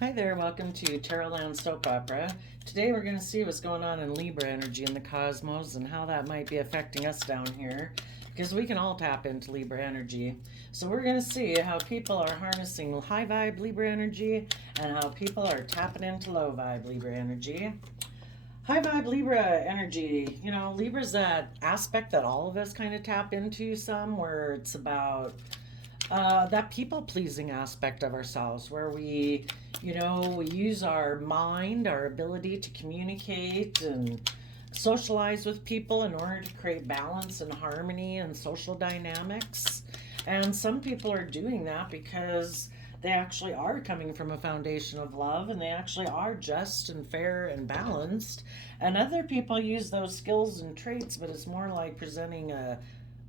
Hi there, welcome to Tarotland Soap Opera. Today we're going to see what's going on in Libra energy in the cosmos and how that might be affecting us down here, because we can all tap into Libra energy. So we're going to see how people are harnessing high vibe Libra energy and how people are tapping into low vibe Libra energy. High vibe Libra energy, Libra's that aspect that all of us kind of tap into some, where it's about that people pleasing aspect of ourselves, where we use our mind, our ability to communicate and socialize with people in order to create balance and harmony and social dynamics. And some people are doing that because they actually are coming from a foundation of love and they actually are just and fair and balanced. And other people use those skills and traits, but it's more like presenting a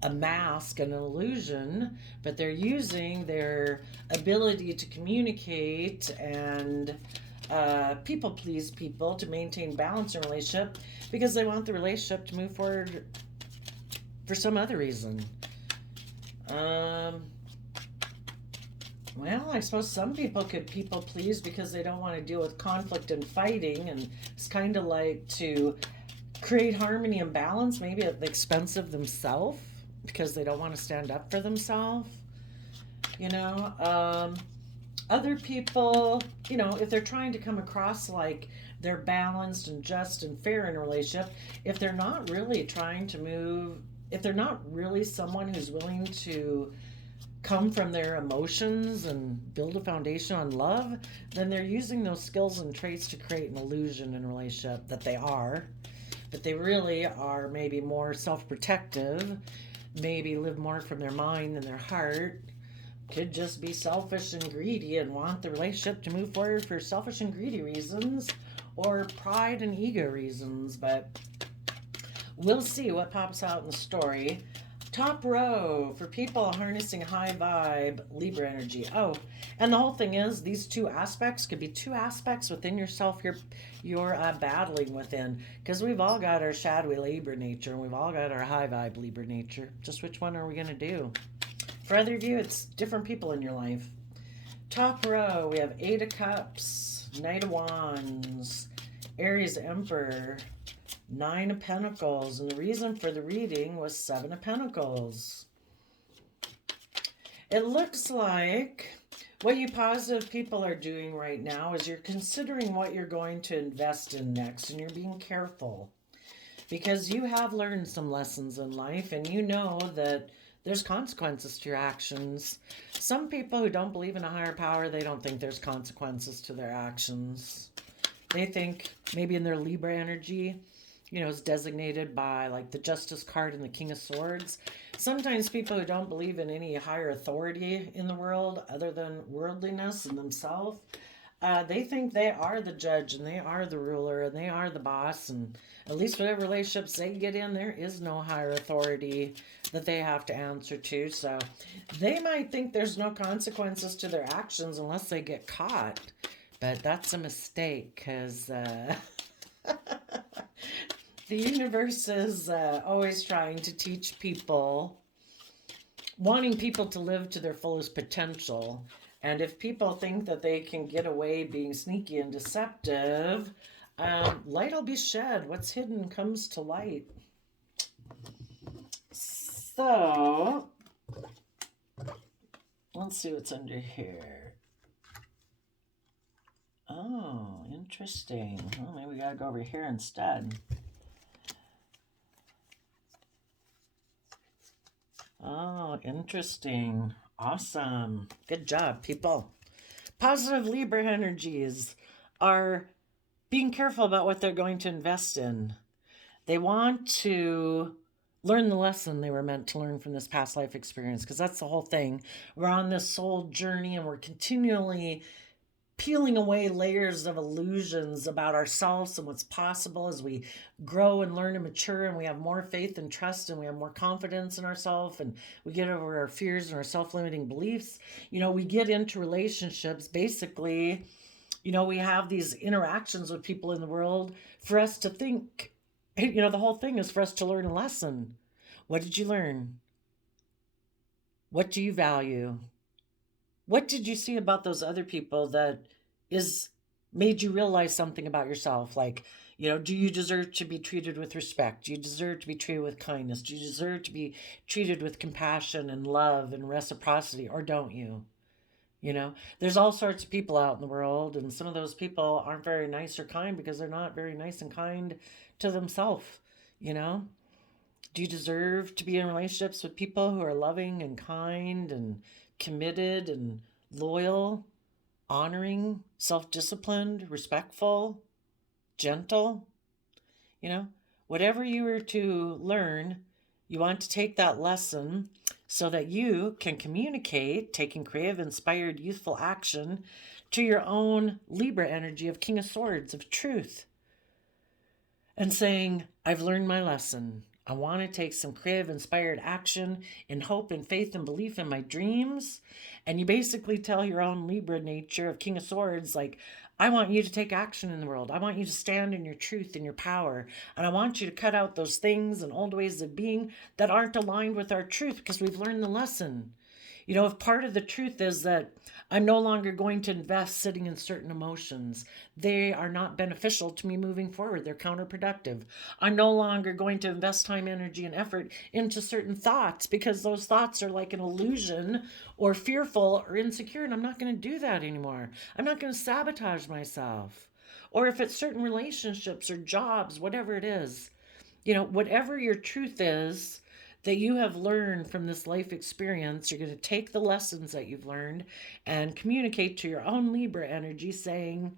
mask, an illusion, but they're using their ability to communicate and people please people to maintain balance in a relationship because they want the relationship to move forward for some other reason. Well, I suppose some people could people please because they don't want to deal with conflict and fighting, and it's kind of like to create harmony and balance, maybe at the expense of themselves because they don't want to stand up for themselves. You know, other people, if they're trying to come across like they're balanced and just and fair in a relationship, if they're not really trying to move, if they're not really someone who's willing to come from their emotions and build a foundation on love, then they're using those skills and traits to create an illusion in a relationship that they are, but they really are maybe more self-protective, maybe live more from their mind than their heart, could just be selfish and greedy and want the relationship to move forward for selfish and greedy reasons or pride and ego reasons. But we'll see what pops out in the story. Top row for people harnessing high vibe Libra energy. Oh, and the whole thing is these two aspects could be two aspects within yourself you're battling within, because we've all got our shadowy Libra nature and we've all got our high vibe Libra nature. Just which one are we going to do? For other of you, it's different people in your life. Top row, we have Eight of Cups, Knight of Wands, Aries Emperor, Nine of Pentacles, and the reason for the reading was Seven of Pentacles. It looks like what you positive people are doing right now is you're considering what you're going to invest in next, and you're being careful because you have learned some lessons in life and you know that there's consequences to your actions. Some people who don't believe in a higher power, they don't think there's consequences to their actions. They think maybe in their Libra energy, is designated by like the Justice card and the King of Swords. Sometimes people who don't believe in any higher authority in the world other than worldliness and themselves, they think they are the judge and they are the ruler and they are the boss, and at least whatever relationships they get in, there is no higher authority that they have to answer to. So they might think there's no consequences to their actions unless they get caught, but that's a mistake because the universe is always trying to teach people, wanting people to live to their fullest potential. And if people think that they can get away being sneaky and deceptive, light will be shed. What's hidden comes to light. So, let's see what's under here. Oh, interesting. Well, maybe we gotta go over here instead. Oh, interesting. Awesome. Good job, people. Positive Libra energies are being careful about what they're going to invest in. They want to learn the lesson they were meant to learn from this past life experience, because that's the whole thing. We're on this soul journey and we're continually peeling away layers of illusions about ourselves and what's possible as we grow and learn and mature, and we have more faith and trust and we have more confidence in ourselves, and we get over our fears and our self-limiting beliefs. We get into relationships, basically, we have these interactions with people in the world for us to think, the whole thing is for us to learn a lesson. What did you learn? What do you value? What did you see about those other people that is made you realize something about yourself. Like, do you deserve to be treated with respect? Do you deserve to be treated with kindness? Do you deserve to be treated with compassion and love and reciprocity, or don't you? There's all sorts of people out in the world, and some of those people aren't very nice or kind because they're not very nice and kind to themselves. You know, do you deserve to be in relationships with people who are loving and kind and committed and loyal, honoring, self disciplined, respectful, gentle? You know, whatever you were to learn, you want to take that lesson so that you can communicate, taking creative, inspired, youthful action to your own Libra energy of King of Swords, of truth, and saying, I've learned my lesson. I want to take some creative, inspired action in hope and faith and belief in my dreams. And you basically tell your own Libra nature of King of Swords, like, I want you to take action in the world. I want you to stand in your truth and your power. And I want you to cut out those things and old ways of being that aren't aligned with our truth because we've learned the lesson. If part of the truth is that I'm no longer going to invest sitting in certain emotions, they are not beneficial to me moving forward. They're counterproductive. I'm no longer going to invest time, energy, and effort into certain thoughts because those thoughts are like an illusion or fearful or insecure, and I'm not going to do that anymore. I'm not going to sabotage myself. Or if it's certain relationships or jobs, whatever it is, whatever your truth is, that you have learned from this life experience, you're going to take the lessons that you've learned and communicate to your own Libra energy saying,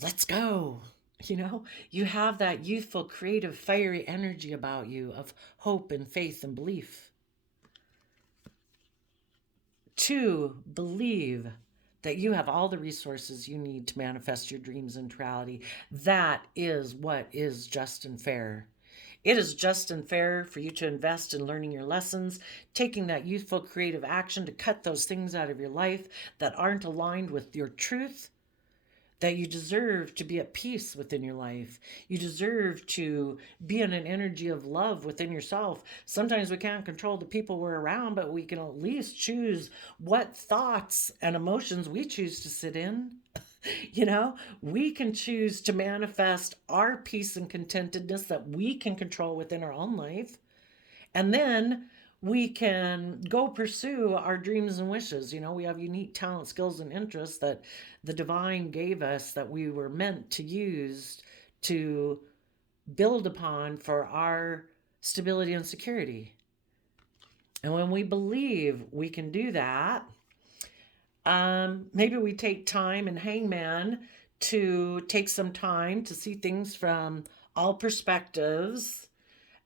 let's go. You have that youthful, creative, fiery energy about you of hope and faith and belief. 2, believe that you have all the resources you need to manifest your dreams into reality. That is what is just and fair. It is just and fair for you to invest in learning your lessons, taking that youthful creative action to cut those things out of your life that aren't aligned with your truth, that you deserve to be at peace within your life. You deserve to be in an energy of love within yourself. Sometimes we can't control the people we're around, but we can at least choose what thoughts and emotions we choose to sit in. We can choose to manifest our peace and contentedness that we can control within our own life. And then we can go pursue our dreams and wishes. We have unique talent, skills, and interests that the divine gave us that we were meant to use to build upon for our stability and security. And when we believe we can do that, maybe we take time and Hangman to take some time to see things from all perspectives.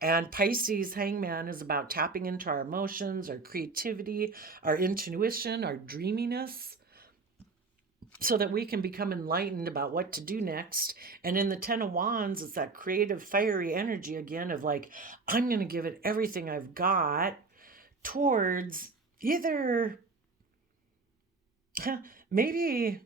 And Pisces Hangman is about tapping into our emotions, our creativity, our intuition, our dreaminess, so that we can become enlightened about what to do next. And in the 10 of Wands, it's that creative, fiery energy again of like, I'm going to give it everything I've got towards either maybe,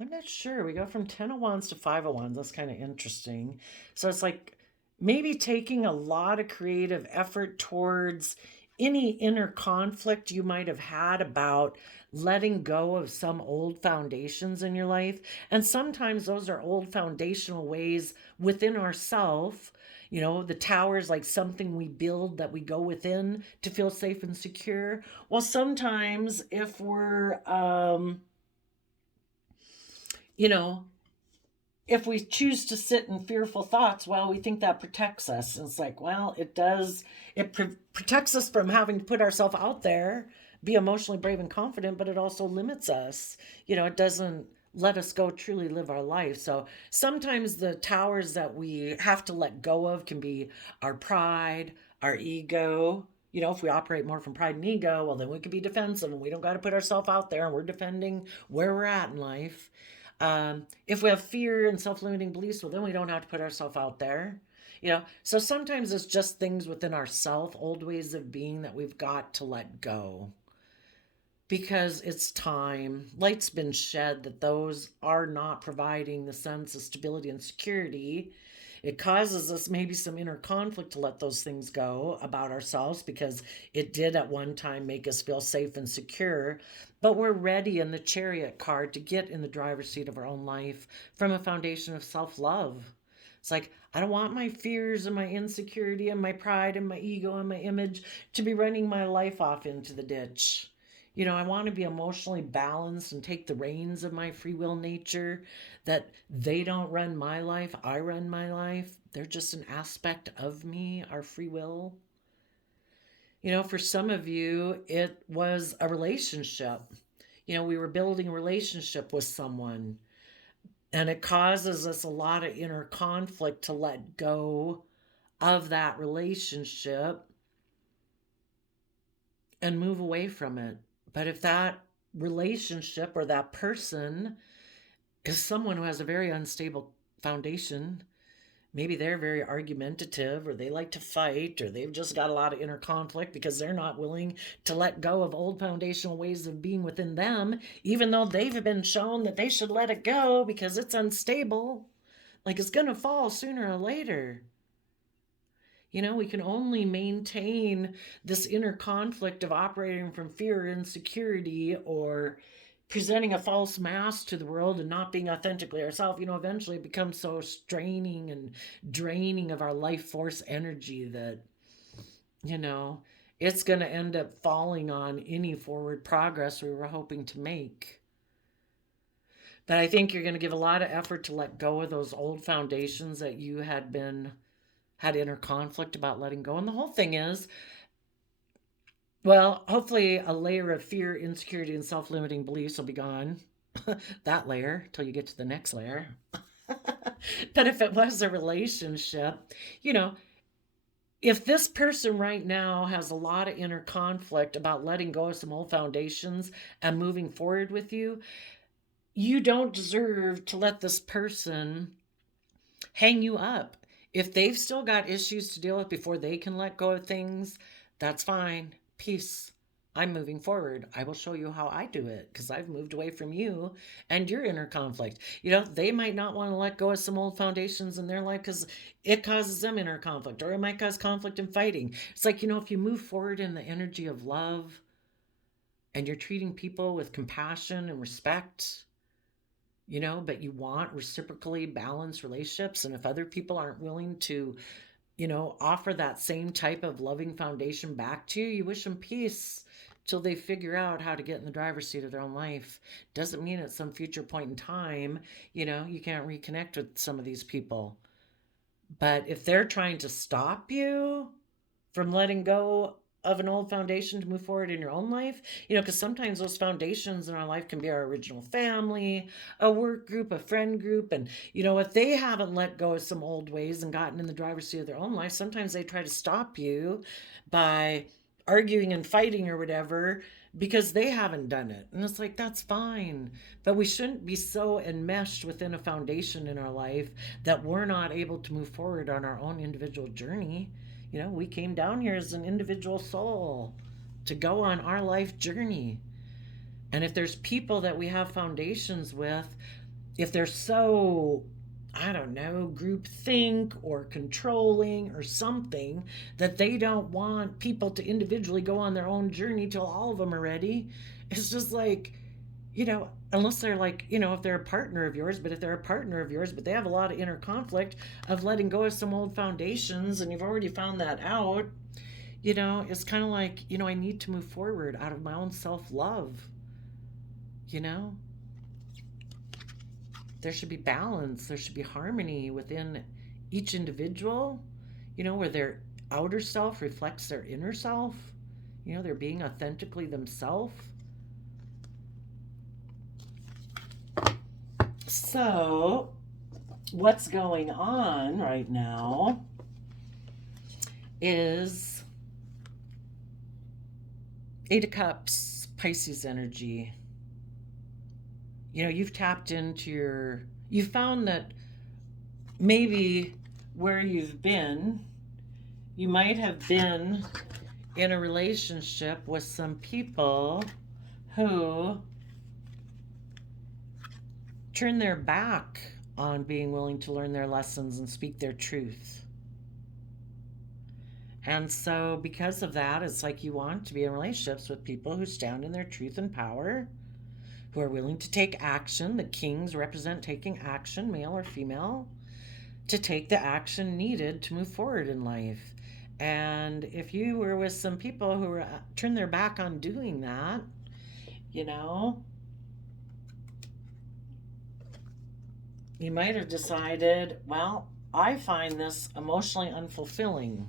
I'm not sure. We go from 10 of Wands to 5 of Wands. That's kind of interesting. So it's like maybe taking a lot of creative effort towards any inner conflict you might have had about letting go of some old foundations in your life. And sometimes those are old foundational ways within ourselves. The tower is like something we build that we go within to feel safe and secure. Well, sometimes if we're, if we choose to sit in fearful thoughts, well, we think that protects us. And it's like, well, it does. It protects us from having to put ourselves out there, be emotionally brave and confident, but it also limits us. It doesn't let us go truly live our life. So sometimes the towers that we have to let go of can be our pride, our ego. If we operate more from pride and ego, well, then we could be defensive and we don't got to put ourselves out there and we're defending where we're at in life. If we have fear and self-limiting beliefs, well, then we don't have to put ourselves out there. So sometimes it's just things within ourself, old ways of being that we've got to let go. Because it's time. Light's been shed that those are not providing the sense of stability and security It causes us maybe some inner conflict to let those things go about ourselves because it did at one time make us feel safe and secure. But we're ready in the chariot card to get in the driver's seat of our own life from a foundation of self love. It's like, I don't want my fears and my insecurity and my pride and my ego and my image to be running my life off into the ditch. I want to be emotionally balanced and take the reins of my free will nature, that they don't run my life, I run my life. They're just an aspect of me, our free will. For some of you, it was a relationship. We were building a relationship with someone, and it causes us a lot of inner conflict to let go of that relationship and move away from it. But if that relationship or that person is someone who has a very unstable foundation, maybe they're very argumentative, or they like to fight, or they've just got a lot of inner conflict because they're not willing to let go of old foundational ways of being within them, even though they've been shown that they should let it go because it's unstable. Like, it's going to fall sooner or later. We can only maintain this inner conflict of operating from fear or insecurity, or presenting a false mask to the world and not being authentically ourselves. Eventually it becomes so straining and draining of our life force energy that, it's going to end up falling on any forward progress we were hoping to make. But I think you're going to give a lot of effort to let go of those old foundations that you had inner conflict about letting go. And the whole thing is, well, hopefully a layer of fear, insecurity, and self-limiting beliefs will be gone. That layer, till you get to the next layer. But if it was a relationship, if this person right now has a lot of inner conflict about letting go of some old foundations and moving forward with you, you don't deserve to let this person hang you up. If they've still got issues to deal with before they can let go of things, that's fine. Peace. I'm moving forward. I will show you how I do it because I've moved away from you and your inner conflict. They might not want to let go of some old foundations in their life because it causes them inner conflict, or it might cause conflict and fighting. It's like, if you move forward in the energy of love and you're treating people with compassion and respect, but you want reciprocally balanced relationships. And if other people aren't willing to, offer that same type of loving foundation back to you, you wish them peace till they figure out how to get in the driver's seat of their own life. Doesn't mean at some future point in time, you can't reconnect with some of these people. But if they're trying to stop you from letting go of an old foundation to move forward in your own life, because sometimes those foundations in our life can be our original family, a work group, a friend group. And, if they haven't let go of some old ways and gotten in the driver's seat of their own life, sometimes they try to stop you by arguing and fighting or whatever because they haven't done it. And it's like, that's fine. But we shouldn't be so enmeshed within a foundation in our life that we're not able to move forward on our own individual journey. We came down here as an individual soul to go on our life journey. And if there's people that we have foundations with, if they're so, I don't know, groupthink or controlling or something, that they don't want people to individually go on their own journey till all of them are ready, it's just like, unless they're like, if they're a partner of yours, but if they're a partner of yours, but they have a lot of inner conflict of letting go of some old foundations, and you've already found that out, it's kind of like, I need to move forward out of my own self-love. There should be balance. There should be harmony within each individual, where their outer self reflects their inner self. They're being authentically themselves. So, what's going on right now is Eight of Cups, Pisces energy. You've tapped into you found that maybe where you've been, you might have been in a relationship with some people who turn their back on being willing to learn their lessons and speak their truth. And so, because of that, it's like you want to be in relationships with people who stand in their truth and power, who are willing to take action. The kings represent taking action, male or female, to take the action needed to move forward in life. And if you were with some people who were turn their back on doing that, you know, you might have decided, well, I find this emotionally unfulfilling.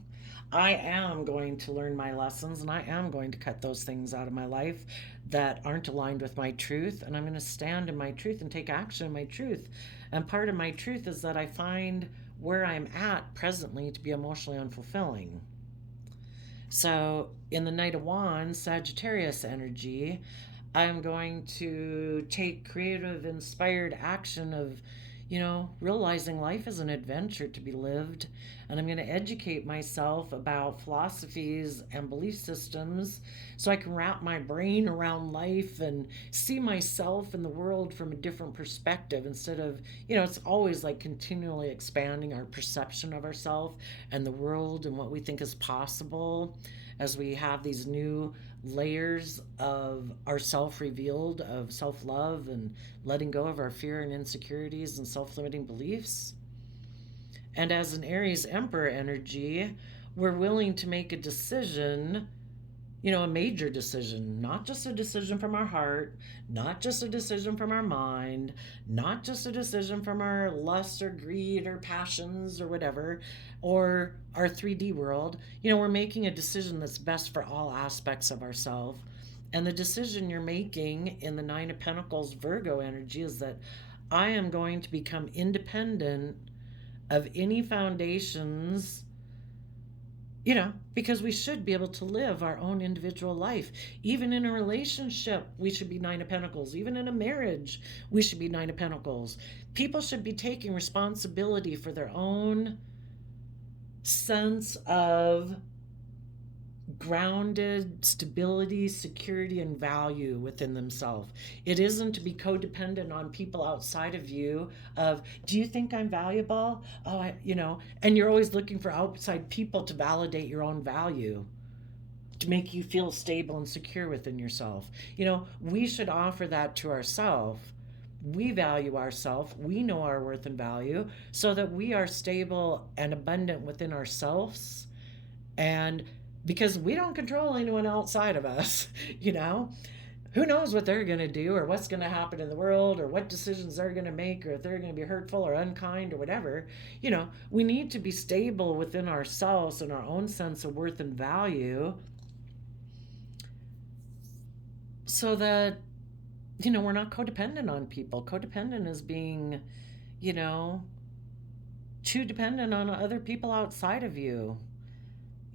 I am going to learn my lessons and I am going to cut those things out of my life that aren't aligned with my truth. And I'm going to stand in my truth and take action in my truth. And part of my truth is that I find where I'm at presently to be emotionally unfulfilling. So in the Knight of Wands, Sagittarius energy, I'm going to take creative, inspired action of, realizing life is an adventure to be lived. And I'm going to educate myself about philosophies and belief systems so I can wrap my brain around life and see myself and the world from a different perspective instead of, it's always like continually expanding our perception of ourselves and the world and what we think is possible as we have these new layers of ourself revealed, of self-love and letting go of our fear and insecurities and self-limiting beliefs. And as an Aries Emperor energy, we're willing to make a decision, a major decision, not just a decision from our heart, not just a decision from our mind, not just a decision from our lust or greed or passions or whatever, or our 3D world. We're making a decision that's best for all aspects of ourselves. And the decision you're making in the Nine of Pentacles Virgo energy is that I am going to become independent of any foundations, because we should be able to live our own individual life. Even in a relationship, we should be Nine of Pentacles. Even in a marriage, we should be Nine of Pentacles. People should be taking responsibility for their own sense of grounded stability, security, and value within themselves. It isn't to be codependent on people outside of you of, do you think I'm valuable? Oh, and you're always looking for outside people to validate your own value, to make you feel stable and secure within yourself. We should offer that to ourselves. We value ourselves. We know our worth and value so that we are stable and abundant within ourselves. And because we don't control anyone outside of us, who knows what they're going to do or what's going to happen in the world or what decisions they're going to make or if they're going to be hurtful or unkind or whatever. We need to be stable within ourselves and our own sense of worth and value so that, we're not codependent on people. Codependent is being, too dependent on other people outside of you.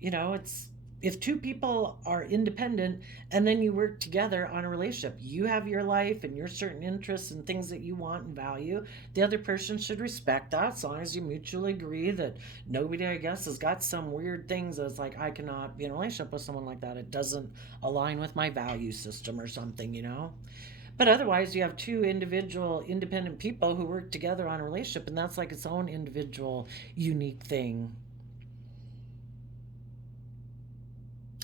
It's, if two people are independent and then you work together on a relationship, you have your life and your certain interests and things that you want and value. The other person should respect that as long as you mutually agree that nobody, I guess, has got some weird things that's like, I cannot be in a relationship with someone like that. It doesn't align with my value system or something, But otherwise, you have two individual, independent people who work together on a relationship, and that's like its own individual, unique thing.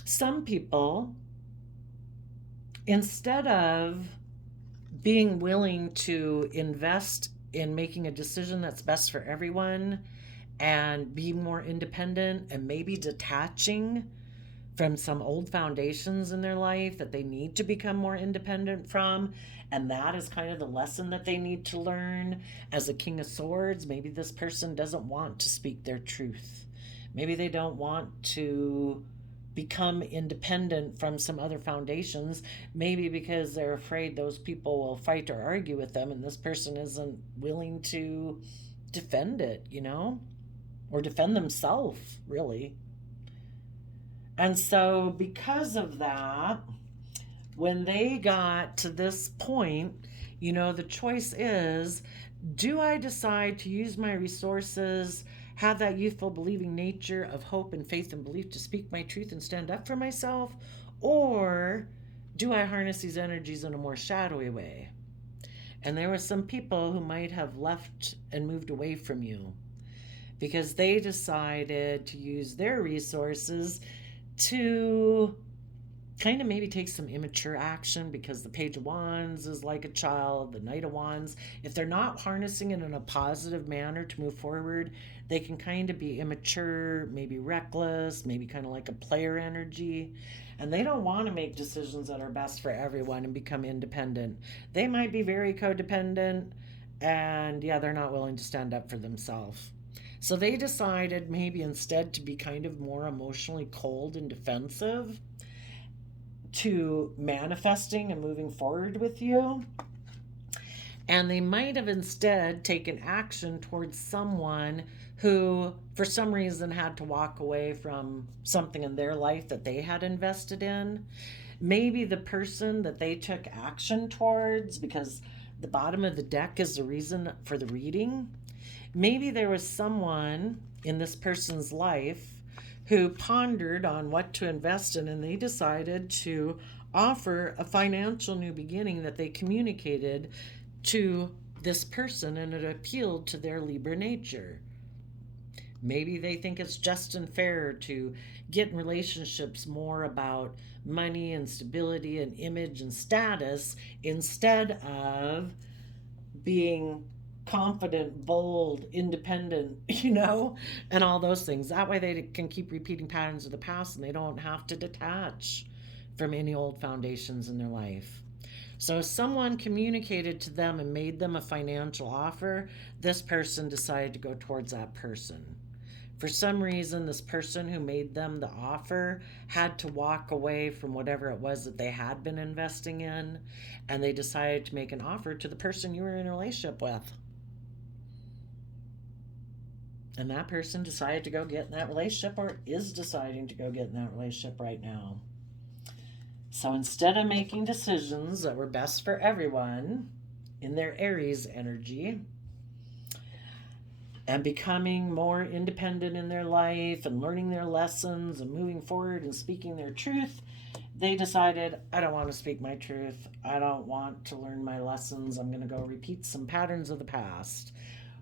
Some people, instead of being willing to invest in making a decision that's best for everyone and be more independent and maybe detaching from some old foundations in their life that they need to become more independent from, and that is kind of the lesson that they need to learn. As a King of Swords, maybe this person doesn't want to speak their truth. Maybe they don't want to become independent from some other foundations, maybe because they're afraid those people will fight or argue with them and this person isn't willing to defend it, or defend themselves, really. And so because of that, when they got to this point, the choice is, do I decide to use my resources, have that youthful believing nature of hope and faith and belief to speak my truth and stand up for myself? Or do I harness these energies in a more shadowy way? And there were some people who might have left and moved away from you because they decided to use their resources to kind of maybe take some immature action, because the Page of Wands is like a child, the Knight of Wands. If they're not harnessing it in a positive manner to move forward, they can kind of be immature, maybe reckless, maybe kind of like a player energy. And they don't want to make decisions that are best for everyone and become independent. They might be very codependent, and yeah, they're not willing to stand up for themselves. So they decided maybe instead to be kind of more emotionally cold and defensive to manifesting and moving forward with you. And they might have instead taken action towards someone who, for some reason, had to walk away from something in their life that they had invested in. Maybe the person that they took action towards, because the bottom of the deck is the reason for the reading, maybe there was someone in this person's life who pondered on what to invest in, and they decided to offer a financial new beginning that they communicated to this person, and it appealed to their Libra nature. Maybe they think it's just and fair to get in relationships more about money and stability and image and status instead of being confident, bold, independent, and all those things. That way they can keep repeating patterns of the past and they don't have to detach from any old foundations in their life. So if someone communicated to them and made them a financial offer, this person decided to go towards that person. For some reason, this person who made them the offer had to walk away from whatever it was that they had been investing in, and they decided to make an offer to the person you were in a relationship with. And that person decided to go get in that relationship, or is deciding to go get in that relationship right now. So instead of making decisions that were best for everyone in their Aries energy and becoming more independent in their life and learning their lessons and moving forward and speaking their truth, they decided, I don't want to speak my truth. I don't want to learn my lessons. I'm going to go repeat some patterns of the past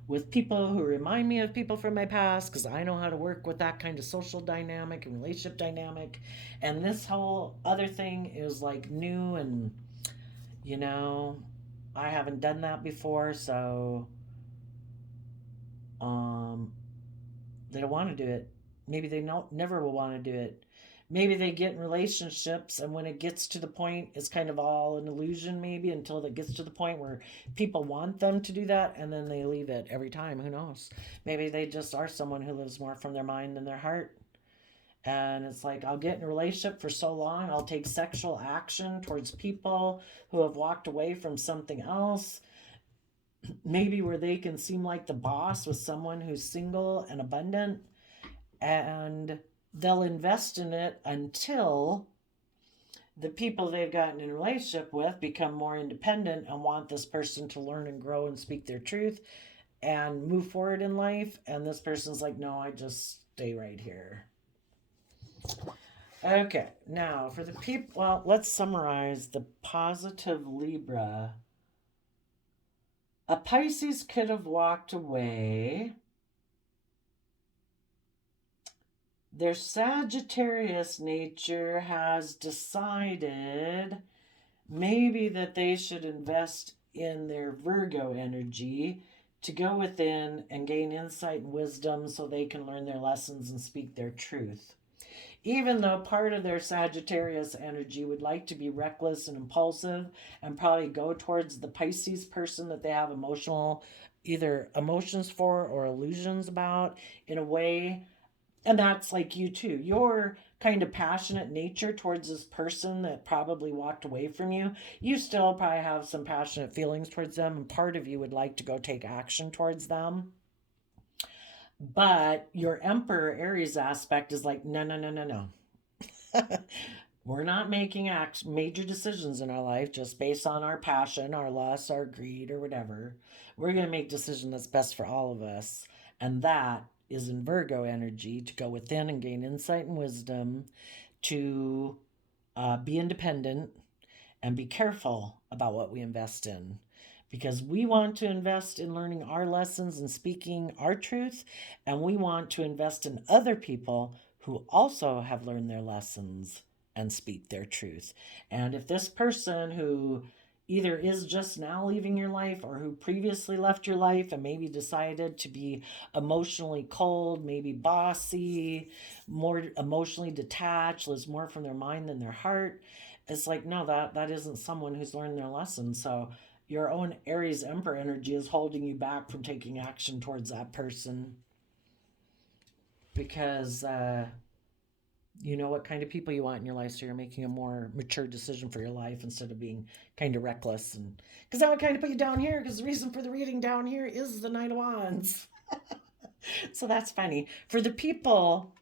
with people who remind me of people from my past, because I know how to work with that kind of social dynamic and relationship dynamic. And this whole other thing is like new, and I haven't done that before, so they don't want to do it. Maybe they never will want to do it. Maybe they get in relationships, and when it gets to the point, it's kind of all an illusion, maybe, until it gets to the point where people want them to do that, and then they leave it every time. Who knows? Maybe they just are someone who lives more from their mind than their heart. And it's like, I'll get in a relationship for so long, I'll take sexual action towards people who have walked away from something else. Maybe where they can seem like the boss with someone who's single and abundant, and they'll invest in it until the people they've gotten in a relationship with become more independent and want this person to learn and grow and speak their truth and move forward in life. And this person's like, no, I just stay right here. Okay, now for the people, well, let's summarize the positive Libra. A Pisces could have walked away. Their Sagittarius nature has decided maybe that they should invest in their Virgo energy to go within and gain insight and wisdom so they can learn their lessons and speak their truth. Even though part of their Sagittarius energy would like to be reckless and impulsive and probably go towards the Pisces person that they have either emotions for or illusions about in a way. And that's like you too. Your kind of passionate nature towards this person that probably walked away from you, you still probably have some passionate feelings towards them, and part of you would like to go take action towards them. But your Emperor Aries aspect is like, no, no, no, no, no. We're not making major decisions in our life just based on our passion, our lust, our greed, or whatever. We're going to make decision that's best for all of us. And that is in Virgo energy, to go within and gain insight and wisdom, to be independent and be careful about what we invest in. because we want to invest in learning our lessons and speaking our truth, and we want to invest in other people who also have learned their lessons and speak their truth. And if this person who either is just now leaving your life or who previously left your life and maybe decided to be emotionally cold, maybe bossy, more emotionally detached, lives more from their mind than their heart, it's like, no, that isn't someone who's learned their lesson. So your own Aries Emperor energy is holding you back from taking action towards that person because you know what kind of people you want in your life, so you're making a more mature decision for your life instead of being kind of reckless. And because I would kind of put you down here, because the reason for the reading down here is the Knight of Wands. So that's funny for the people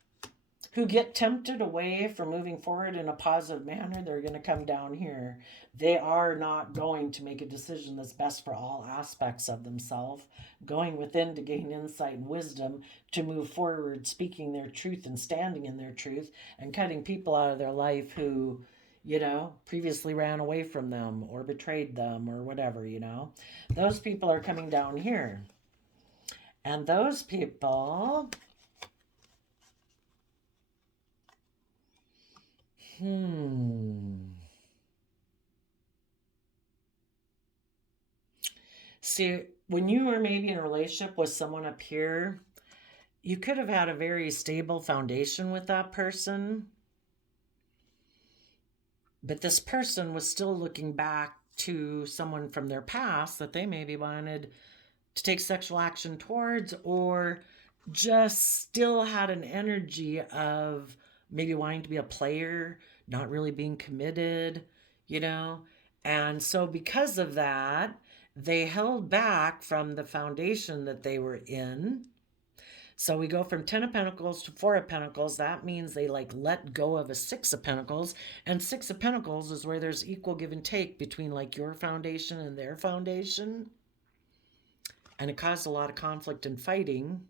who get tempted away from moving forward in a positive manner. They're going to come down here. They are not going to make a decision that's best for all aspects of themselves, going within to gain insight and wisdom to move forward, speaking their truth and standing in their truth, and cutting people out of their life who, previously ran away from them or betrayed them or whatever. Those people are coming down here. And those people, See, when you were maybe in a relationship with someone up here, you could have had a very stable foundation with that person, but this person was still looking back to someone from their past that they maybe wanted to take sexual action towards, or just still had an energy of maybe wanting to be a player, not really being committed, you know? And so, because of that, they held back from the foundation that they were in. So we go from 10 of Pentacles to 4 of Pentacles. That means they like let go of a 6 of Pentacles. And 6 of Pentacles is where there's equal give and take between like your foundation and their foundation. And it caused a lot of conflict and fighting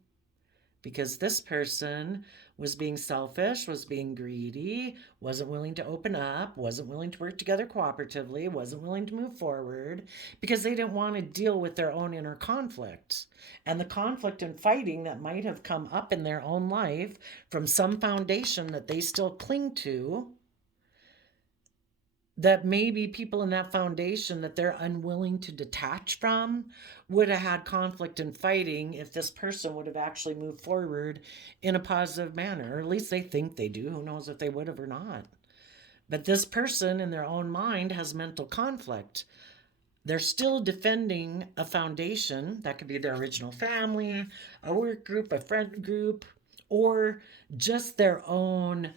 because this person was being selfish, was being greedy, wasn't willing to open up, wasn't willing to work together cooperatively, wasn't willing to move forward because they didn't want to deal with their own inner conflict. And the conflict and fighting that might have come up in their own life from some foundation that they still cling to, that maybe people in that foundation that they're unwilling to detach from would have had conflict and fighting if this person would have actually moved forward in a positive manner, or at least they think they do. Who knows if they would have or not. But this person in their own mind has mental conflict. They're still defending a foundation that could be their original family, a work group, a friend group, or just their own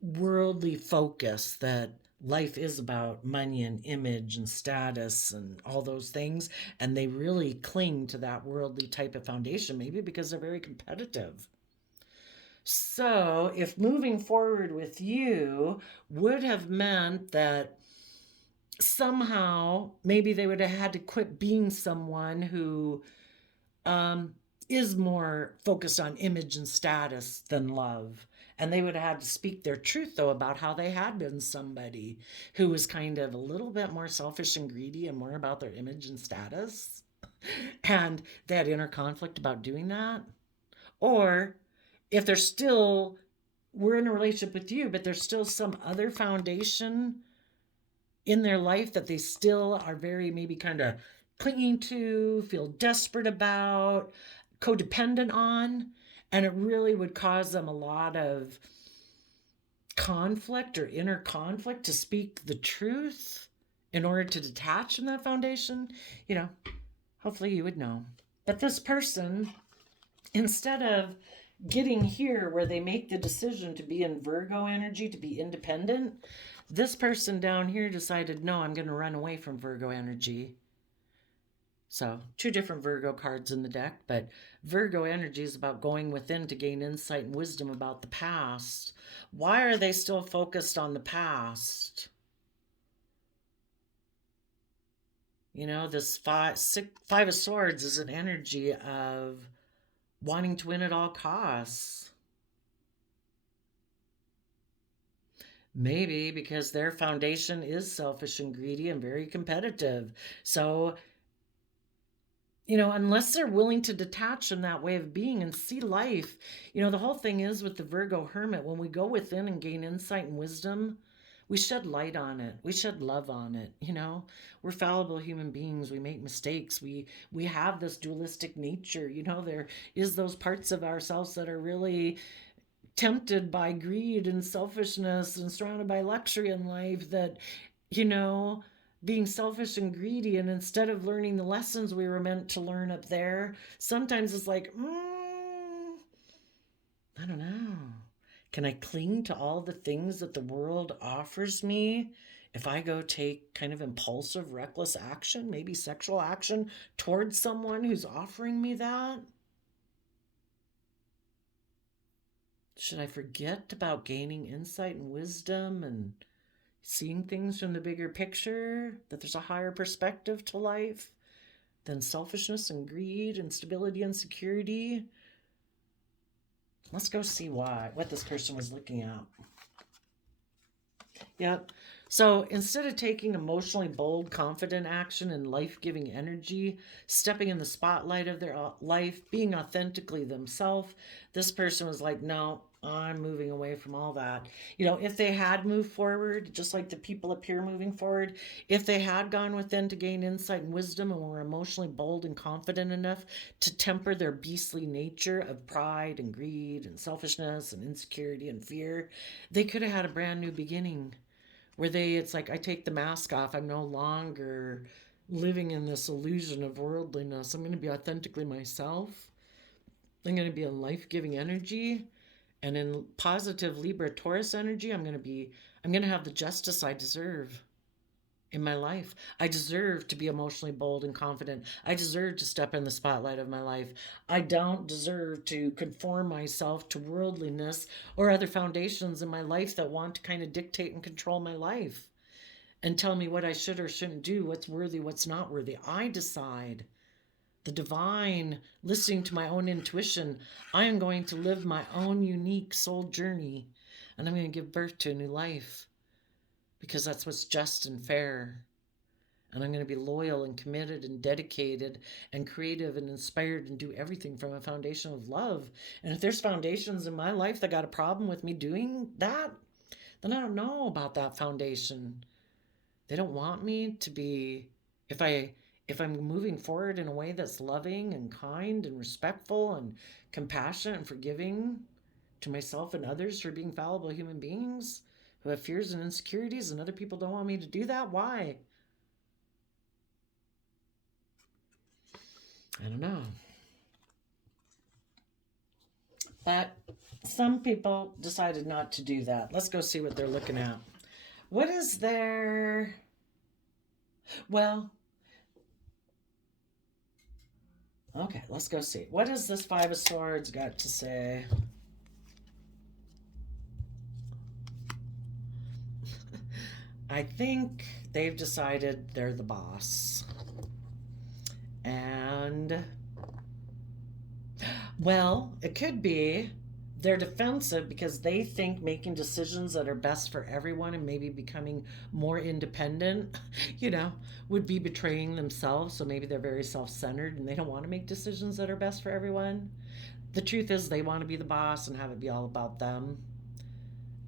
worldly focus that life is about money and image and status and all those things. And they really cling to that worldly type of foundation, maybe because they're very competitive. So if moving forward with you would have meant that somehow maybe they would have had to quit being someone who is more focused on image and status than love. And they would have had to speak their truth, though, about how they had been somebody who was kind of a little bit more selfish and greedy and more about their image and status. And they had inner conflict about doing that. Or if they're still, we're in a relationship with you, but there's still some other foundation in their life that they still are very maybe kind of clinging to, feel desperate about, codependent on, and it really would cause them a lot of conflict or inner conflict to speak the truth in order to detach from that foundation. Hopefully you would know. But this person, instead of getting here where they make the decision to be in Virgo energy, to be independent, this person down here decided, no, I'm going to run away from Virgo energy. So 2 different Virgo cards in the deck, but Virgo energy is about going within to gain insight and wisdom about the past. Why are they still focused on the past? This five of Swords is an energy of wanting to win at all costs. Maybe because their foundation is selfish and greedy and very competitive. So unless they're willing to detach from that way of being and see life. The whole thing is with the Virgo hermit, when we go within and gain insight and wisdom, we shed light on it. We shed love on it. We're fallible human beings. We make mistakes. We have this dualistic nature. There is those parts of ourselves that are really tempted by greed and selfishness and surrounded by luxury in life, that you know being selfish and greedy, and instead of learning the lessons we were meant to learn up there, sometimes it's like, I don't know, can I cling to all the things that the world offers me if I go take kind of impulsive, reckless action, maybe sexual action, towards someone who's offering me that? Should I forget about gaining insight and wisdom and seeing things from the bigger picture, that there's a higher perspective to life than selfishness and greed, instability and security? Let's go see what this person was looking at. Yep. So instead of taking emotionally bold, confident action and life-giving energy, stepping in the spotlight of their life, being authentically themselves, this person was like, no, I'm moving away from all that. If they had moved forward, just like the people up here moving forward, if they had gone within to gain insight and wisdom and were emotionally bold and confident enough to temper their beastly nature of pride and greed and selfishness and insecurity and fear, they could have had a brand new beginning where it's like, I take the mask off. I'm no longer living in this illusion of worldliness. I'm going to be authentically myself. I'm going to be in life-giving energy. And in positive Libra Taurus energy, I'm going to have the justice I deserve in my life. I deserve to be emotionally bold and confident. I deserve to step in the spotlight of my life. I don't deserve to conform myself to worldliness or other foundations in my life that want to kind of dictate and control my life and tell me what I should or shouldn't do, what's worthy, what's not worthy. I decide. The divine, listening to my own intuition, I am going to live my own unique soul journey, and I'm going to give birth to a new life because that's what's just and fair. And I'm going to be loyal and committed and dedicated and creative and inspired and do everything from a foundation of love. And if there's foundations in my life that got a problem with me doing that, then I don't know about that foundation. They don't want me to be, if I'm moving forward in a way that's loving and kind and respectful and compassionate and forgiving to myself and others for being fallible human beings who have fears and insecurities, and other people don't want me to do that, why? I don't know. But some people decided not to do that. Let's go see what they're looking at. What is their... Well, okay, let's go see. What has this Five of Swords got to say? I think they've decided they're the boss. And, well, it could be they're defensive because they think making decisions that are best for everyone and maybe becoming more independent, would be betraying themselves. So maybe they're very self-centered and they don't want to make decisions that are best for everyone. The truth is they want to be the boss and have it be all about them.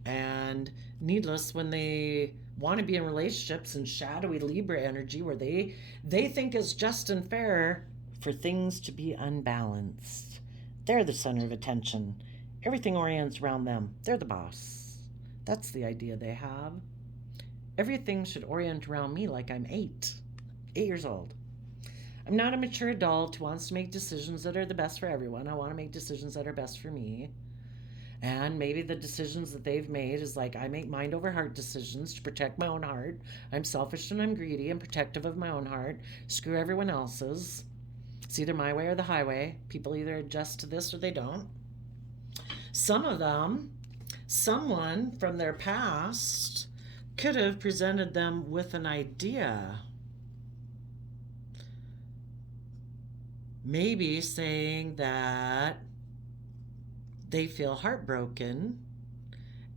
And needless, when they want to be in relationships in shadowy Libra energy where they think it's just and fair for things to be unbalanced. They're the center of attention. Everything orients around them. They're the boss. That's the idea they have. Everything should orient around me like I'm 8 years old. I'm not a mature adult who wants to make decisions that are the best for everyone. I want to make decisions that are best for me. And maybe the decisions that they've made is like, I make mind over heart decisions to protect my own heart. I'm selfish and I'm greedy and protective of my own heart. Screw everyone else's. It's either my way or the highway. People either adjust to this or they don't. Some of them, someone from their past could have presented them with an idea. Maybe saying that they feel heartbroken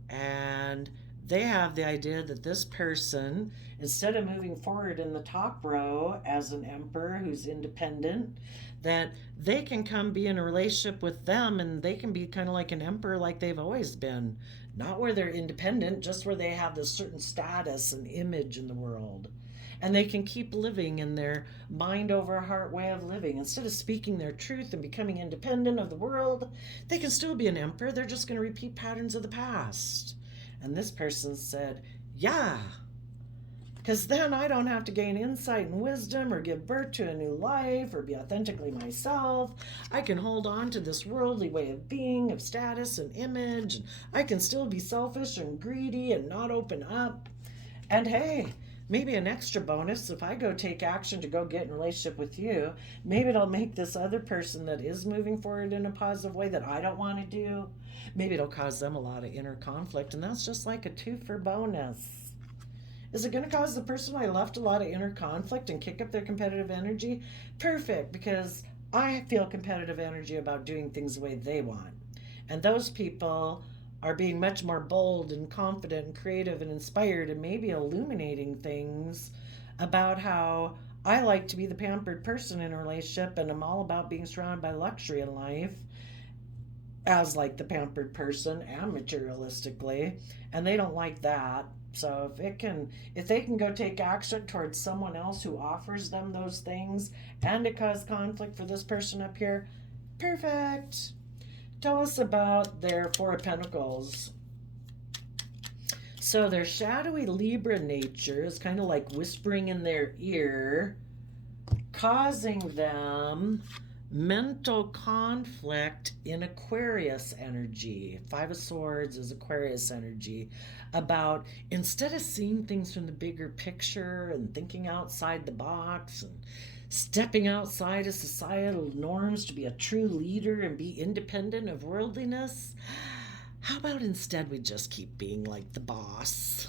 and they have the idea that this person, instead of moving forward in the top row as an emperor who's independent, that they can come be in a relationship with them and they can be kind of like an emperor like they've always been. Not where they're independent, just where they have this certain status and image in the world. And they can keep living in their mind over heart way of living. Instead of speaking their truth and becoming independent of the world, they can still be an emperor. They're just going to repeat patterns of the past. And this person said, yeah, because then I don't have to gain insight and wisdom or give birth to a new life or be authentically myself. I can hold on to this worldly way of being, of status and image. And I can still be selfish and greedy and not open up. And hey, maybe an extra bonus, if I go take action to go get in a relationship with you, maybe it'll make this other person that is moving forward in a positive way that I don't want to do. Maybe it'll cause them a lot of inner conflict, and that's just like a two-for bonus. Is it going to cause the person I left a lot of inner conflict and kick up their competitive energy? Perfect, because I feel competitive energy about doing things the way they want. And those people are being much more bold and confident and creative and inspired and maybe illuminating things about how I like to be the pampered person in a relationship and I'm all about being surrounded by luxury in life as like the pampered person and materialistically, and they don't like that. So if they can go take action towards someone else who offers them those things and it cause conflict for this person up here, perfect. Tell us about their Four of Pentacles. So their shadowy Libra nature is kind of like whispering in their ear, causing them mental conflict in Aquarius energy. Five of Swords is Aquarius energy, about instead of seeing things from the bigger picture and thinking outside the box and stepping outside of societal norms to be a true leader and be independent of worldliness, how about instead we just keep being like the boss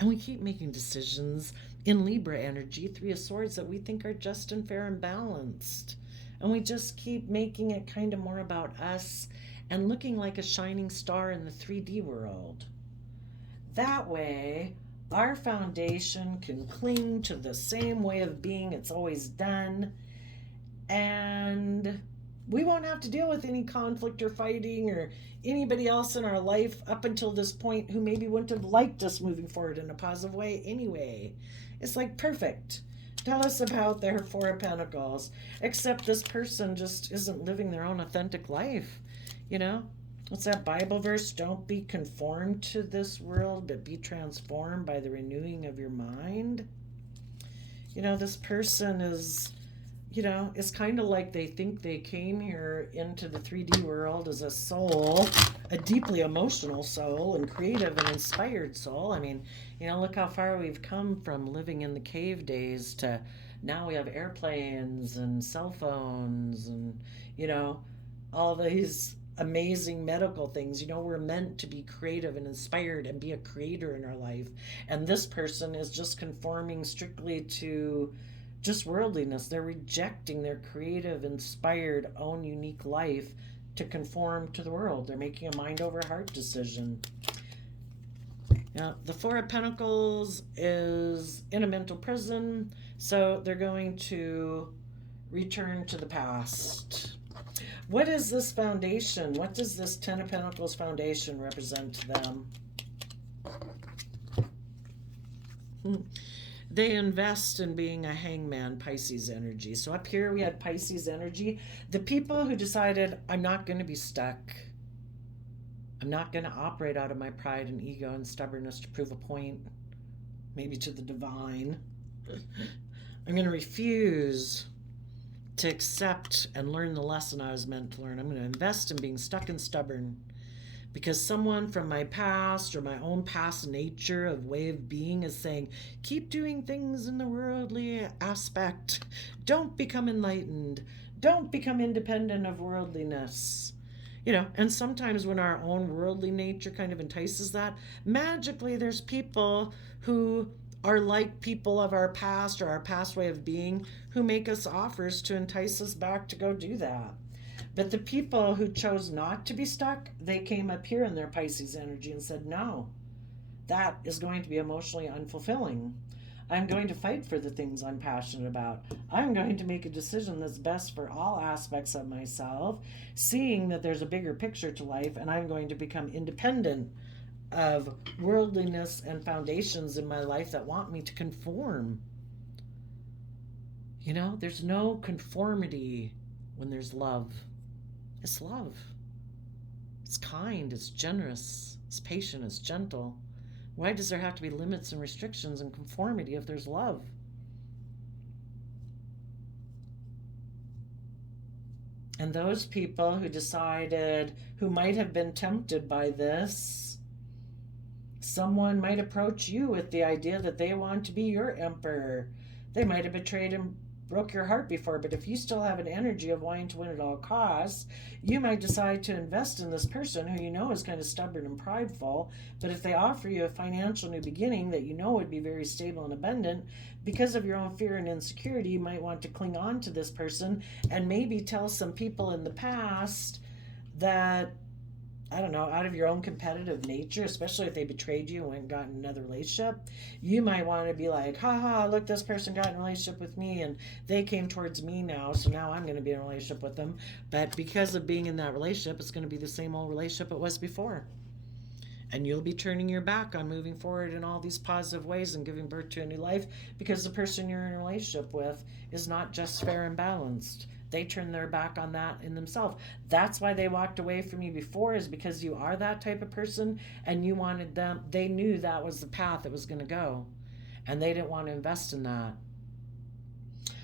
and we keep making decisions in Libra energy, Three of Swords, that we think are just and fair and balanced. And we just keep making it kind of more about us and looking like a shining star in the 3D world. That way, our foundation can cling to the same way of being it's always done, and we won't have to deal with any conflict or fighting or anybody else in our life up until this point who maybe wouldn't have liked us moving forward in a positive way anyway. It's like perfect. Tell us about their Four of Pentacles. Except this person just isn't living their own authentic life. You know? What's that Bible verse? Don't be conformed to this world, but be transformed by the renewing of your mind. You know, this person is, it's kind of like they think they came here into the 3D world as a soul, a deeply emotional soul and creative and inspired soul. I mean, look how far we've come from living in the cave days to now we have airplanes and cell phones and, all these amazing medical things. We're meant to be creative and inspired and be a creator in our life. And this person is just conforming strictly to just worldliness. They're rejecting their creative, inspired, own unique life to conform to the world. They're making a mind over heart decision. Now, the Four of Pentacles is in a mental prison, so they're going to return to the past. What is this foundation? What does this Ten of Pentacles foundation represent to them? They invest in being a hangman, Pisces energy. So up here we had Pisces energy. The people who decided, I'm not going to be stuck. I'm not going to operate out of my pride and ego and stubbornness to prove a point, maybe to the divine. I'm going to refuse to accept and learn the lesson I was meant to learn. I'm going to invest in being stuck and stubborn because someone from my past or my own past nature of way of being is saying, keep doing things in the worldly aspect. Don't become enlightened. Don't become independent of worldliness. And sometimes when our own worldly nature kind of entices that, magically there's people who are like people of our past or our past way of being who make us offers to entice us back to go do that. But the people who chose not to be stuck, they came up here in their Pisces energy and said, no, that is going to be emotionally unfulfilling. I'm going to fight for the things I'm passionate about. I'm going to make a decision that's best for all aspects of myself, seeing that there's a bigger picture to life, and I'm going to become independent of worldliness and foundations in my life that want me to conform. You know, there's no conformity when there's love. It's love. It's kind, it's generous, it's patient, it's gentle. Why does there have to be limits and restrictions and conformity if there's love? And those people who decided, who might have been tempted by this, someone might approach you with the idea that they want to be your emperor. They might have betrayed and broke your heart before, but if you still have an energy of wanting to win at all costs, you might decide to invest in this person who you know is kind of stubborn and prideful. But if they offer you a financial new beginning that you know would be very stable and abundant, because of your own fear and insecurity, you might want to cling on to this person and maybe tell some people in the past that, I don't know, out of your own competitive nature, especially if they betrayed you and went and got in another relationship, you might want to be like, haha, look, this person got in a relationship with me and they came towards me now, so now I'm going to be in a relationship with them. But because of being in that relationship, it's going to be the same old relationship it was before. And you'll be turning your back on moving forward in all these positive ways and giving birth to a new life because the person you're in a relationship with is not just fair and balanced. They turn their back on that in themselves. That's why they walked away from you before, is because you are that type of person and you wanted them, they knew that was the path it was going to go. And they didn't want to invest in that.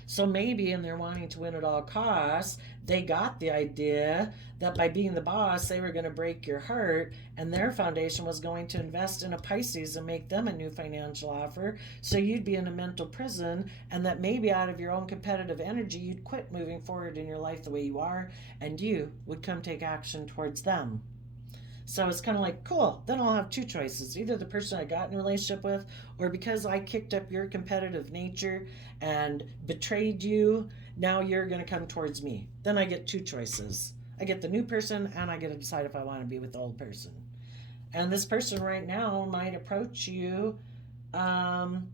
So maybe in their wanting to win at all costs, they got the idea that by being the boss, they were going to break your heart, and their foundation was going to invest in a Pisces and make them a new financial offer. So you'd be in a mental prison, and that maybe out of your own competitive energy, you'd quit moving forward in your life the way you are, and you would come take action towards them. So it's kind of like, cool, then I'll have two choices. Either the person I got in a relationship with, or because I kicked up your competitive nature and betrayed you, now you're going to come towards me. Then I get two choices. I get the new person and I get to decide if I want to be with the old person. And this person right now might approach you to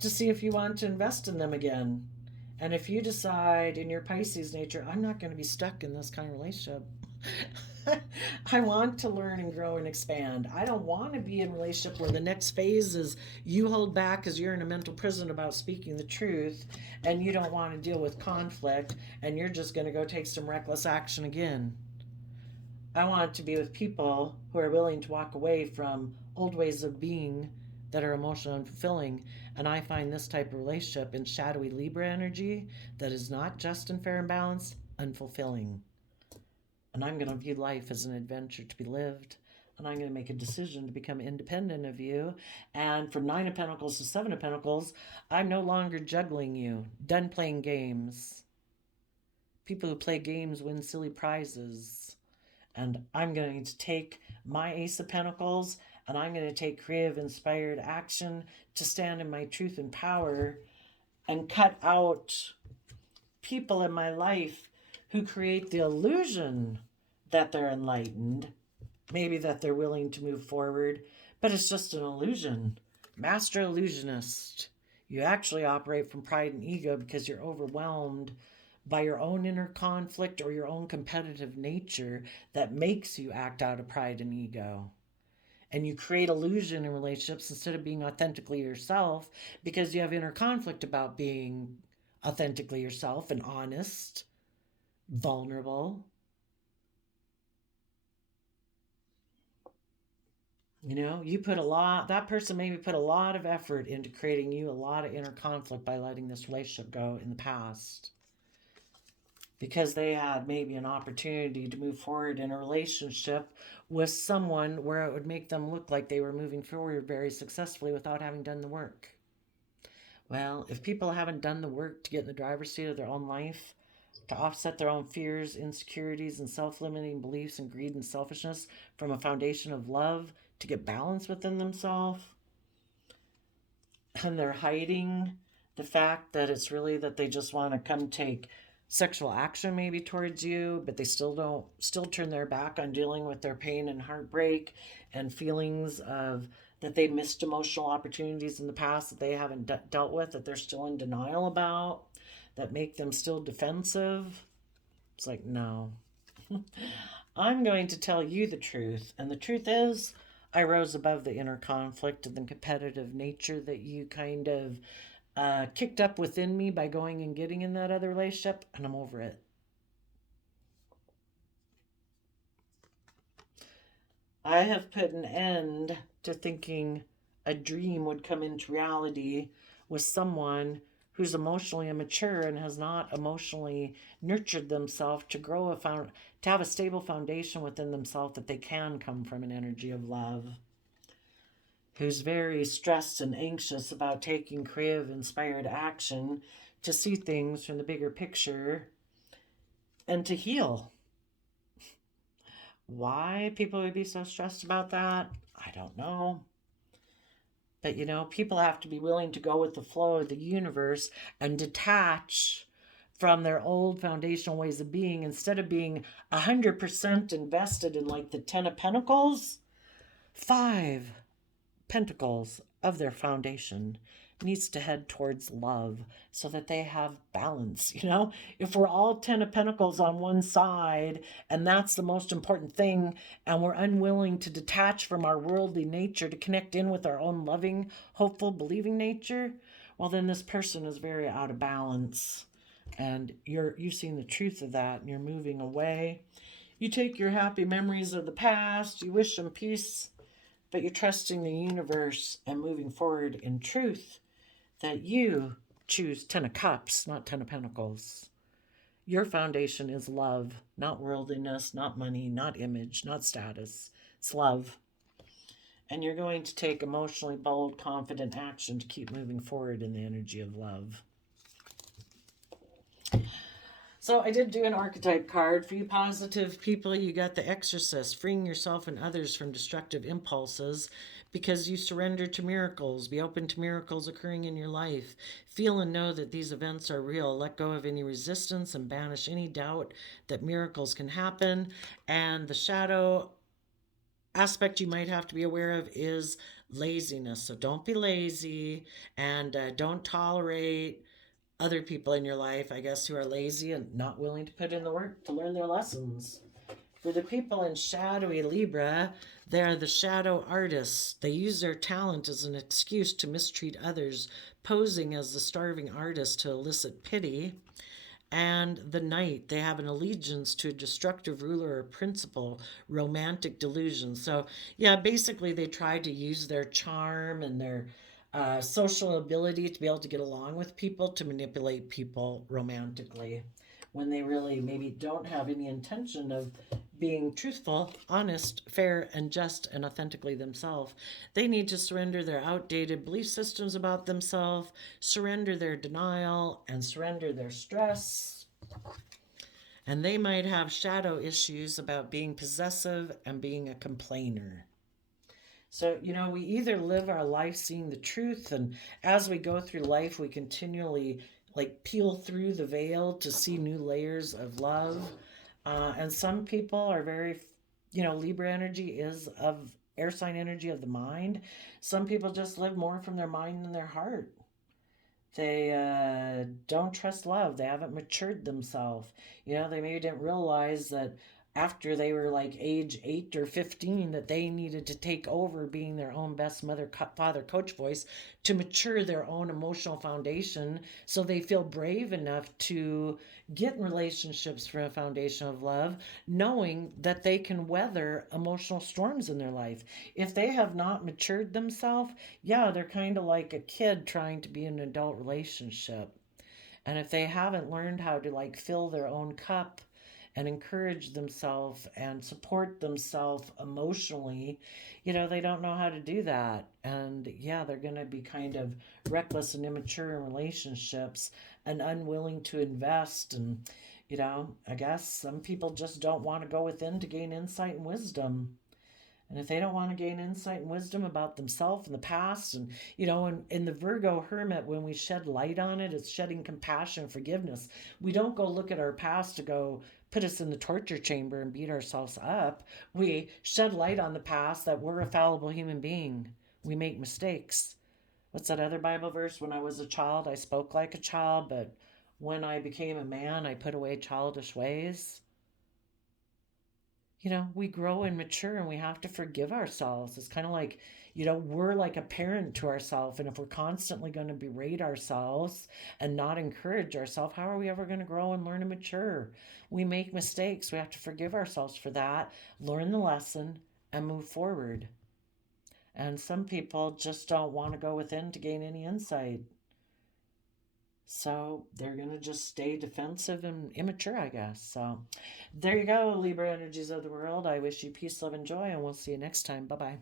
see if you want to invest in them again. And if you decide in your Pisces nature, I'm not going to be stuck in this kind of relationship. I want to learn and grow and expand. I don't want to be in a relationship where the next phase is you hold back because you're in a mental prison about speaking the truth and you don't want to deal with conflict and you're just going to go take some reckless action again. I want to be with people who are willing to walk away from old ways of being that are emotionally unfulfilling. And I find this type of relationship in shadowy Libra energy that is not just and fair and balanced, unfulfilling. And I'm going to view life as an adventure to be lived. And I'm going to make a decision to become independent of you. And from Nine of Pentacles to Seven of Pentacles, I'm no longer juggling you. Done playing games. People who play games win silly prizes. And I'm going to take my Ace of Pentacles and I'm going to take creative, inspired action to stand in my truth and power and cut out people in my life who create the illusion that they're enlightened, maybe that they're willing to move forward, but it's just an illusion. Master illusionist. You actually operate from pride and ego because you're overwhelmed by your own inner conflict or your own competitive nature that makes you act out of pride and ego. And you create illusion in relationships instead of being authentically yourself because you have inner conflict about being authentically yourself and honest, vulnerable. You know, you put a lot, that person maybe put a lot of effort into creating you a lot of inner conflict by letting this relationship go in the past. Because they had maybe an opportunity to move forward in a relationship with someone where it would make them look like they were moving forward very successfully without having done the work. Well, if people haven't done the work to get in the driver's seat of their own life, to offset their own fears, insecurities, and self-limiting beliefs and greed and selfishness from a foundation of love to get balance within themselves, and they're hiding the fact that it's really that they just want to come take sexual action maybe towards you, but they still turn their back on dealing with their pain and heartbreak and feelings of that they missed emotional opportunities in the past that they haven't dealt with, that they're still in denial about, that make them still defensive. It's like, no. I'm going to tell you the truth. And the truth is, I rose above the inner conflict and the competitive nature that you kind of kicked up within me by going and getting in that other relationship, and I'm over it. I have put an end to thinking a dream would come into reality with someone who's emotionally immature and has not emotionally nurtured themselves to grow to have a stable foundation within themselves that they can come from an energy of love, who's very stressed and anxious about taking creative, inspired action to see things from the bigger picture and to heal. Why people would be so stressed about that, I don't know. But people have to be willing to go with the flow of the universe and detach from their old foundational ways of being instead of being 100% invested in like the 10 of Pentacles. 5 pentacles of their foundation needs to head towards love so that they have balance. If we're all 10 of Pentacles on one side and that's the most important thing, and we're unwilling to detach from our worldly nature to connect in with our own loving, hopeful, believing nature, well, then this person is very out of balance. And you've seen the truth of that, and you're moving away. You take your happy memories of the past, you wish them peace, but you're trusting the universe and moving forward in truth that you choose 10 of Cups, not 10 of Pentacles. Your foundation is love, not worldliness, not money, not image, not status. It's love. And you're going to take emotionally bold, confident action to keep moving forward in the energy of love. So I did do an archetype card. For you positive people, you got the Exorcist, freeing yourself and others from destructive impulses because you surrender to miracles. Be open to miracles occurring in your life. Feel and know that these events are real. Let go of any resistance and banish any doubt that miracles can happen. And the shadow aspect you might have to be aware of is laziness. So don't be lazy, and don't tolerate other people in your life, I guess, who are lazy and not willing to put in the work to learn their lessons. For the people in shadowy Libra, they're the shadow artists. They use their talent as an excuse to mistreat others, posing as the starving artist to elicit pity. And the Knight, they have an allegiance to a destructive ruler or principle, romantic delusion. So, yeah, basically they try to use their charm and their social ability to be able to get along with people to manipulate people romantically when they really maybe don't have any intention of being truthful, honest, fair, and just and authentically themselves. They need to surrender their outdated belief systems about themselves, surrender their denial, and surrender their stress. And they might have shadow issues about being possessive and being a complainer. So, we either live our life seeing the truth, and as we go through life, we continually like peel through the veil to see new layers of love. And some people are very, Libra energy is of air sign energy of the mind. Some people just live more from their mind than their heart. They don't trust love. They haven't matured themselves. They maybe didn't realize that after they were like age 8 or 15 that they needed to take over being their own best mother, father, coach voice to mature their own emotional foundation so they feel brave enough to get in relationships from a foundation of love, knowing that they can weather emotional storms in their life. If they have not matured themselves, yeah, they're kind of like a kid trying to be in an adult relationship. And if they haven't learned how to like fill their own cup and encourage themselves and support themselves emotionally, they don't know how to do that. And yeah, they're going to be kind of reckless and immature in relationships and unwilling to invest. And, I guess some people just don't want to go within to gain insight and wisdom. And if they don't want to gain insight and wisdom about themselves and the past, and, in the Virgo Hermit, when we shed light on it, it's shedding compassion, forgiveness. We don't go look at our past to go put us in the torture chamber and beat ourselves up. We shed light on the past that we're a fallible human being. We make mistakes. What's that other Bible verse? When I was a child, I spoke like a child, but when I became a man, I put away childish ways. We grow and mature and we have to forgive ourselves. It's kind of like, we're like a parent to ourselves. And if we're constantly going to berate ourselves and not encourage ourselves, how are we ever going to grow and learn and mature? We make mistakes. We have to forgive ourselves for that, learn the lesson, and move forward. And some people just don't want to go within to gain any insight. So they're going to just stay defensive and immature, I guess. So there you go, Libra energies of the world. I wish you peace, love, and joy, and we'll see you next time. Bye bye.